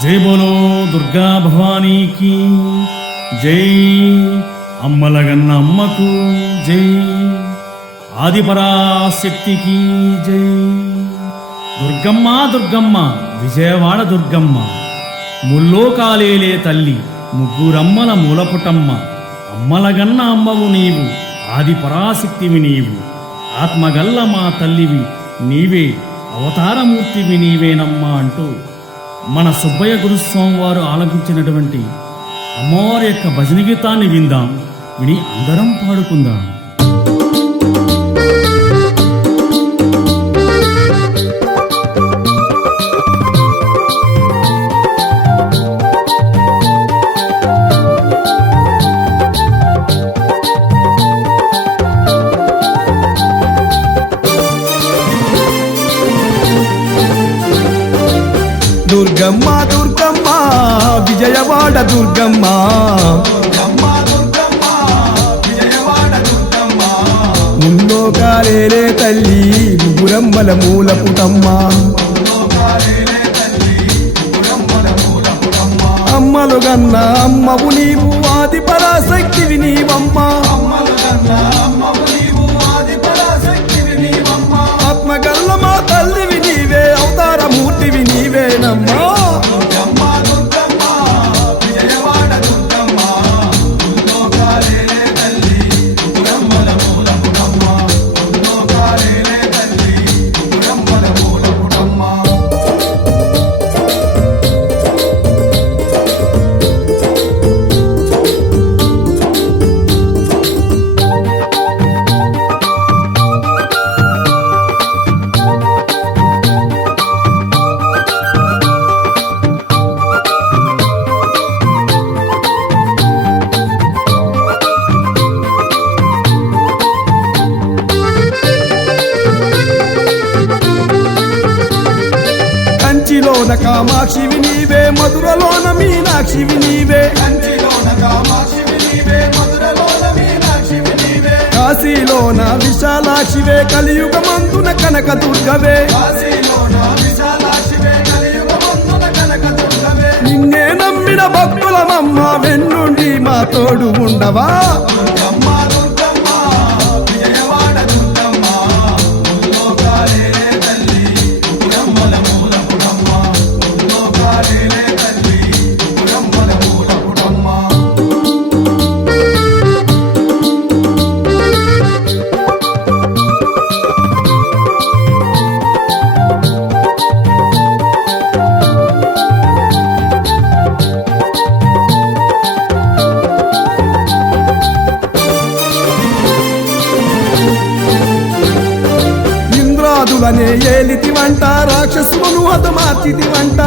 జై బోలో దుర్గా భవానీకి జై. అమ్మలగన్న అమ్మకు జై. ఆదిపరాశక్తికి జై. దుర్గమ్మ దుర్గమ్మ విజయవాడ దుర్గమ్మ, ముల్లోకాలేలే తల్లి, ముగ్గురమ్మల మూలపుటమ్మ. అమ్మలగన్న అమ్మవు నీవు, ఆదిపరాశక్తివి నీవు, ఆత్మగల్ల మా తల్లివి నీవే, అవతారమూర్తివి నీవేనమ్మా అంటూ మన సుబ్బయ్య గురుస్వామి వారు ఆలపించినటువంటి అమ్మవారి యొక్క భజన గీతాన్ని విందాం, విని అందరం పాడుకుందాం. దుర్గమ్మ దుర్గమ్మ విజయవాడ దుర్గమ్మ, ముల్లోకాలేలే తల్లి, ముగ్గురమ్మల మూలపుటమ్మ. అమ్మలు గన్న అమ్మవు నీవు, ఆది పరాశక్తివి నీవమ్మ. ఆత్మగల్ల మా తల్లివి నీవే, అవతారమూర్తివి నీవేనమ్మా. కంచిలోన కామాక్షివి నీవే, మధురలోన మీనాక్షివి నీవే, కాశీలోన విశాలాక్షివే, కలియుగమందున కనక దుర్గవే. నిన్నే నమ్మిన భక్తులమమ్మ, వెన్నుండి మా తోడు ఉండవా. ఇంద్రాదులనే ఏలితివంట, రాక్షసులను హతమార్చితివంట.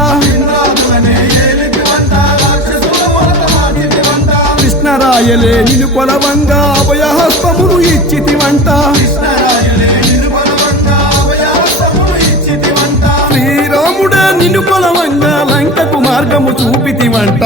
కృష్ణరాయలే నిన్ను కొలవంగా, అభయహస్తమును ఇచ్చితివంట. శ్రీరాముడే నిన్ను కొలవంగా, లంకకు మార్గము చూపితివంట.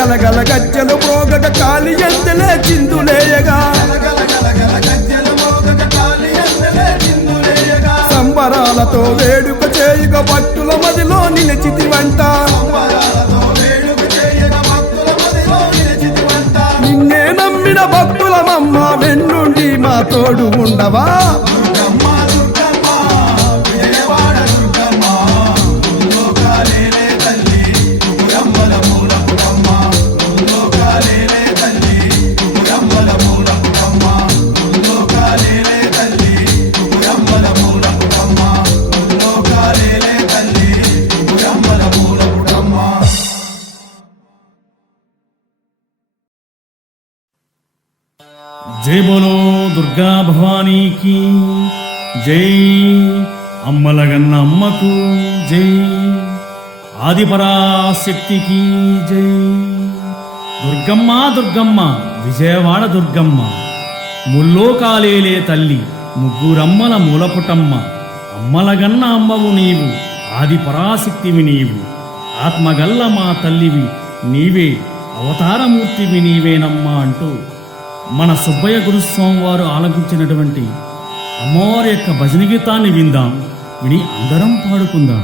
గలగల గజ్జలు ప్రోగక, కాలి ఎందలే చిందులేయగా, సంబరాలతో వేడుక చేయుక, భక్తుల మదిలో నిలిచితివంట. నిన్నే నమ్మిన భక్తులమమ్మ, వెన్నుండి మా తోడు ఉండవా. జై బోలో దుర్గా భవానీకి జై. అమ్మలగన్న అమ్మకు జై. ఆదిపరాశక్తికి జై. దుర్గమ్మ దుర్గమ్మ విజయవాడ దుర్గమ్మ, ముల్లోకాలేలే తల్లి, ముగ్గురమ్మల మూలపుటమ్మ, అమ్మలగన్న అమ్మవు నీవు, ఆది పరాశక్తివి నీవు, ఆత్మగల్ల మా తల్లివి నీవే, అవతారమూర్తివి నీవేనమ్మా అంటూ మన సుబ్బయ్య గురుస్వామి వారు ఆలపించినటువంటి అమ్మవారి యొక్క భజన గీతాన్ని విందాం, విని అందరం పాడుకుందాం.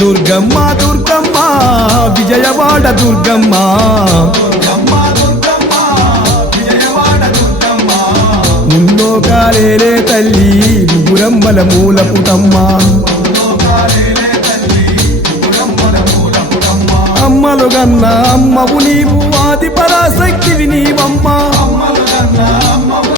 దుర్గమ్మ దుర్గమ్మ విజయవాడ దుర్గమ్మ, ముల్లోకాలేలే తల్లి ముగ్గురమ్మల మూలపుటమ్మ, అమ్మలు గన్న అమ్మవు నీవు, ఆది పరాశక్తివి నీవమ్మ,